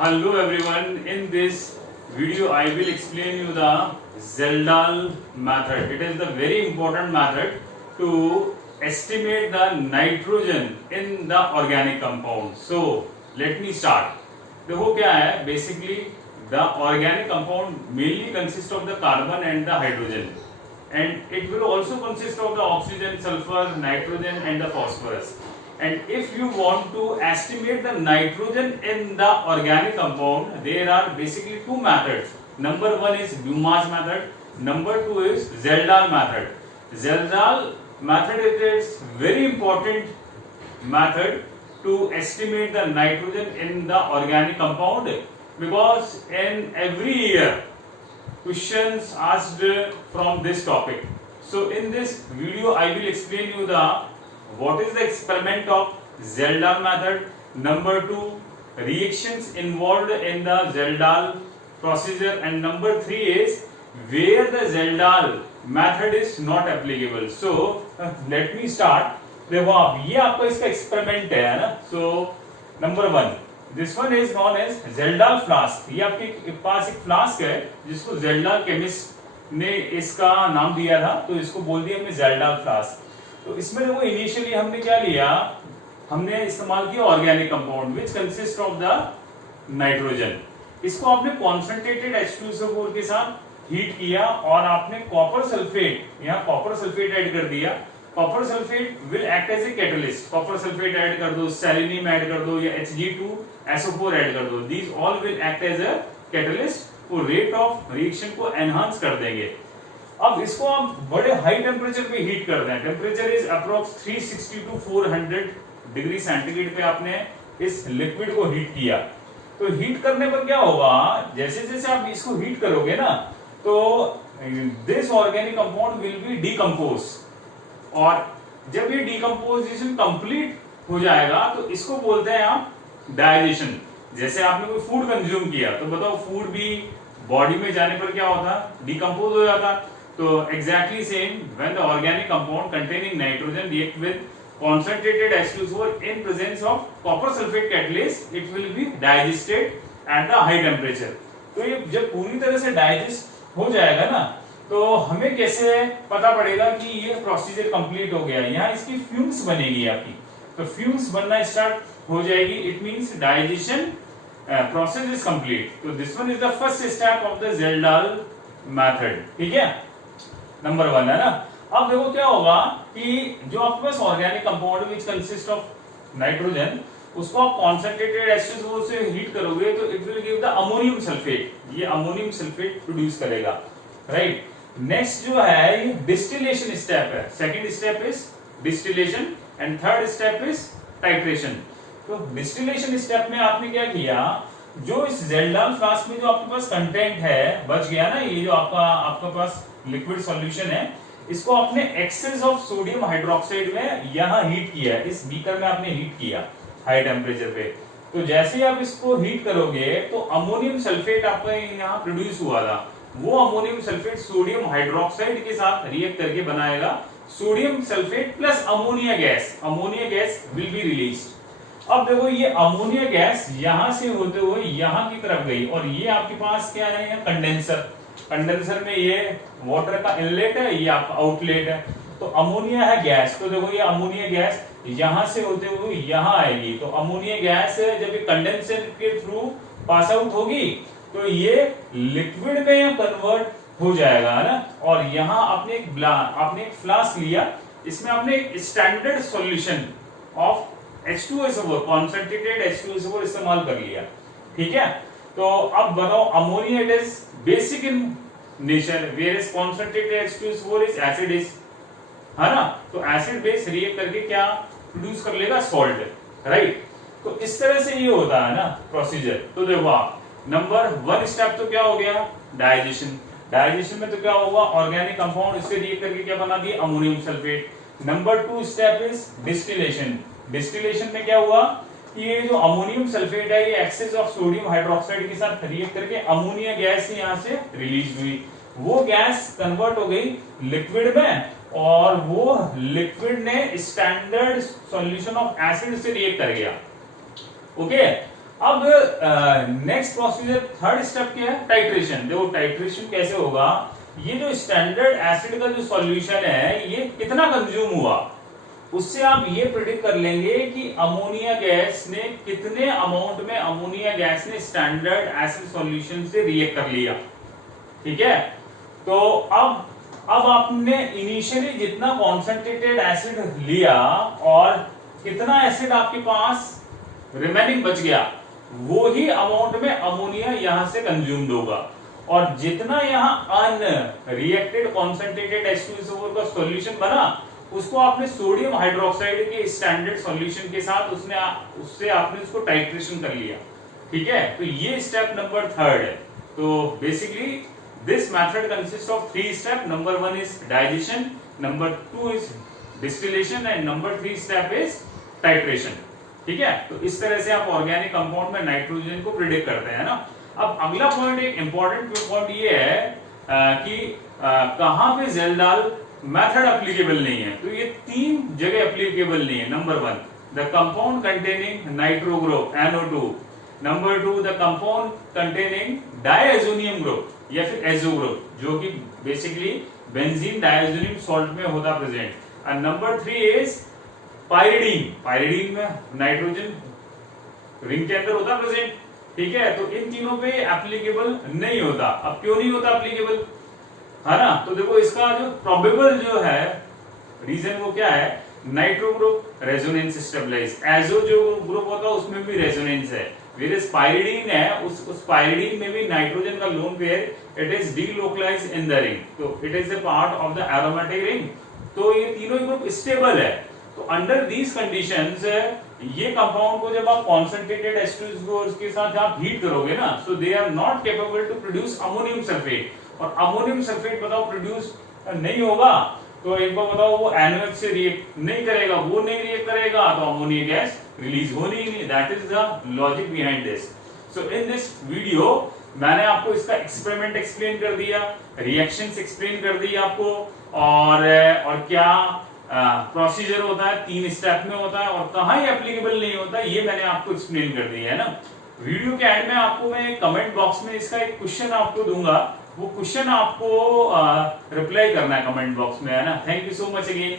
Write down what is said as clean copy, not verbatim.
Hello everyone, in this video I will explain you the Zeldal method. It is the very important method to estimate the nitrogen in the organic compound. So let me start. देखो क्या है, basically the organic compound mainly consists of the carbon and the hydrogen, and it will also consist of the oxygen, sulfur, nitrogen and the phosphorus. And if you want to estimate the nitrogen in the organic compound, there are basically two methods. Number one is Dumas method. Number two is Zeldal method. Zeldal method is very important method to estimate the nitrogen in the organic compound, because in every year questions asked from this topic. So in this video I will explain you the what is the experiment of Zeldal method, number two reactions involved in the Zeldal procedure, and number three is where the Zeldal method is not applicable. So let me start. देखो आप ये आपका इसका experiment है ना. So number one, this one is known as Zeldal flask. ये आपके पास एक फ्लास्क है जिसको Zeldal केमिस्ट ने इसका नाम दिया था, तो इसको बोल दिया हमने Zeldal फ्लास्क. तो इसमें देखो इनिशियली हमने क्या लिया, हमने इस्तेमाल किया organic compound which consist of the nitrogen. इसको आपने कॉन्सेंट्रेटेड H2SO4 के साथ हीट किया और आपने कॉपर सल्फेट, यहाँ कॉपर सल्फेट ऐड कर दिया. Copper sulphate will act as a catalyst. Copper sulphate add कर दो, सेलेनियम ऐड कर दो या Hg2SO4 ऐड कर दो. These all will act as a catalyst. वो रेट ऑफ रिएक्शन को एनहांस कर देंगे. अब इसको आप बड़े हाई टेम्परेचर पे हीट कर दें. Temperature is approx 360 to 400 degree centigrade पे आपने इस लिक्विड को हीट किया. तो हीट करने पर क्या होगा, जैसे जैसे आप इसको हीट करोगे ना, तो this organic compound will be decompose. और जब ये डिकम्पोजिशन कंप्लीट हो जाएगा तो इसको बोलते हैं आप डाइजेशन. जैसे आपने कोई फूड कंज्यूम किया तो बताओ फूड भी बॉडी में जाने पर क्या होता, डिकम्पोज हो जाता. तो exactly same, when the organic compound containing nitrogen react with concentrated H2SO4 in presence of copper sulfate catalyst, it will be digested at the high temperature. तो ये जब पूरी तरह से डाइजेस्ट हो जाएगा ना, तो हमें कैसे पता पड़ेगा कि ये प्रोसीजर कंप्लीट हो गया. यहाँ इसकी फ्यूम्स बनेगी आपकी, तो फ्यूम्स बनना स्टार्ट हो जाएगी. It means digestion process is complete. तो this one is the first step of the Zeldal method. ठीक है, नंबर वन है ना. अब देखो क्या होगा कि जो आपके पास organic compound which consist of nitrogen, उसको आप कॉन्सेंट्रेटेड H2SO4 से हीट करोगे तो it will give the ammonium sulphate. ये अमोनियम सल्फेट प्रोड्यूस करेगा. राइट. नेक्स्ट जो है ये डिस्टिलेशन स्टेप है. Second step is distillation and third step is titration. तो डिस्टिलेशन स्टेप में आपने क्या किया, जो इस Zeldal फ्लास्क में जो आपके पास कंटेंट है बच गया ना, ये जो आपका पास लिक्विड सॉल्यूशन है, इसको आपने एक्सेस ऑफ सोडियम हाइड्रोक्साइड में यहाँ हीट किया. इस बीकर में आपने हीट किया हाई टेम्परेचर पे. तो जैसे ही आप इसको हीट करोगे तो अमोनियम सल्फेट आपका यहाँ प्रोड्यूस हुआ था. वो अमोनियम सल्फेट सोडियम हाइड्रोक्साइड के साथ रिएक्ट करके बनाएगा sodium sulphate plus ammonia gas. Ammonia gas will be released. अब देखो ये अमोनिया गैस यहां से होते हुए यहां की तरफ गई, और ये आपके पास क्या है, कंडेंसर. कंडेंसर में ये वाटर का इनलेट है, ये आपका आउटलेट है. तो अमोनिया है गैस. तो देखो ये अमोनिया गैस यहां से होते हुए यहां आएगी. तो अमोनिया गैस जब ये कंडेंसर के थ्रू पास आउट होगी तो ये लिक्विड में कन्वर्ट हो जाएगा, है ना. और यहाँ आपने एक फ्लास्क लिया, इसमें आपने एक standard solution of H2SO4, concentrated H2SO4 इस्तेमाल कर लिया. ठीक है. तो अब बताओ, ammonia it is basic in nature, where is concentrated H2SO4 is acid is, है ना. तो एसिड बेस रिएक्ट करके क्या प्रोड्यूस कर लेगा, सॉल्ट. राइट. तो इस तरह से ये होता है ना प्रोसीजर. तो देखो आप, नंबर वन स्टेप तो क्या हो गया, डाइजेशन. डाइजेशन में तो क्या होगा, ऑर्गेनिक कंपाउंड इससे रिएक्ट करके क्या बना दिया, ammonium sulphate. Number two step is distillation. Distillation में क्या हुआ कि ये जो अमोनियम सल्फेट है ये एक्सेस ऑफ सोडियम हाइड्रोक्साइड के साथ रिएक्ट करके अमोनिया गैस यहाँ से रिलीज हुई. वो गैस कन्वर्ट हो गई लिक्विड में, और वो लिक्विड ने स्टैंडर्ड सॉल्यूशन ऑफ एसिड से रिएक्ट कर गया. ओके. अब नेक्स्ट प्रोसीजर थर्ड स्टेप क्या है, टाइट्रेशन। देखो टाइट्रेशन कैसे होगा, ये जो स्टैंडर्ड एसिड का जो सॉल्यूशन है ये कितना कंज्यूम हुआ, उससे आप ये प्रिडिक्ट कर लेंगे कि अमोनिया गैस ने कितने अमाउंट में अमोनिया गैस ने स्टैंडर्ड एसिड सॉल्यूशन से रिएक्ट कर लिया। ठीक है, तो अब आपने इनिशियली जितना कॉन्सेंट्रेटेड एसिड लिया और कितना एसिड आपके पास रिमेनिंग बच गया, वो ही अमाउंट में अमोनिया यहां से कंज्यूम्ड होगा। और जितना यहां अनरिएक्टेड कॉन्सेंट्रेटेड H2SO4 का सॉल्यूशन बना, उसको आपने सोडियम हाइड्रोक्साइड के स्टैंडर्ड सॉल्यूशन के साथ उससे आपने उसको टाइट्रेशन कर लिया। ठीक है, तो ये स्टेप नंबर थर्ड है। तो basically this method consist of 3 step. Number 1 is digestion, number 2 is distillation and number 3 step is titration. ठीक है, तो इस तरह से आप ऑर्गेनिक कंपाउंड में नाइट्रोजन को प्रिडिक्ट करते हैं ना। अब अगला पॉइंट, एक इंपॉर्टेंट पॉइंट ये है कि कहां पे जेल्डाल मेथड एप्लीकेबल नहीं है। तो ये 3 जगह एप्लीकेबल नहीं है। Number 1 the compound containing nitro group NO2, number 2 the compound containing diazonium group या फिर एजो ग्रुप, जो कि बेसिकली बेंजीन डायazonium सॉल्ट में होता present, and number 3 is pyridine. Pyridine में नाइट्रोजन रिंग के अंदर होता प्रेजेंट। ठीक है, तो इन तीनों पे एप्लीकेबल नहीं होता। अब क्यों नहीं होता एप्लीकेबल, है ना? तो देखो इसका जो प्रोबेबल जो है रीजन वो क्या है, nitro group resonance stabilize, azo जो ग्रुप होता है उसमें भी रेजोनेंस है, वेयर पाइरिडीन है उस पाइरिडीन में भी नाइट्रोजन का lone pair it is delocalised in the ring, तो it is a part of the aromatic ring. तो ये तीनों ग्रुप स्टेबल है। तो अंडर दीज कंडीशंस ये कंपाउंड को जब आप कॉन्सेंट्रेटेड H2SO4 के साथ आप हीट करोगे ना, so they are not capable to produce ammonium sulphate, और अमोनियम सल्फेट बताओ प्रोड्यूस नहीं होगा तो एक बार बताओ वो NOH से रिएक्ट नहीं करेगा, वो नहीं रिएक्ट करेगा तो अमोनिया गैस रिलीज होनी ही नहीं। That is the logic behind this. So in this video मैंने आपको इसका एक्सपेरिमेंट एक्सप्लेन कर दिया, रिएक्शंस एक्सप्लेन कर दी आपको, और क्या प्रोसीजर होता है, 3 स्टेप में होता है, और कहां ये एप्लीकेबल नहीं होता ये मैंने आपको एक्सप्लेन कर दिया है ना। वीडियो के एंड में आपको मैं कमेंट बॉक्स में इसका एक क्वेश्चन आपको दूंगा, वो क्वेश्चन आपको रिप्लाई करना है कमेंट बॉक्स में, है ना। Thank you so much again.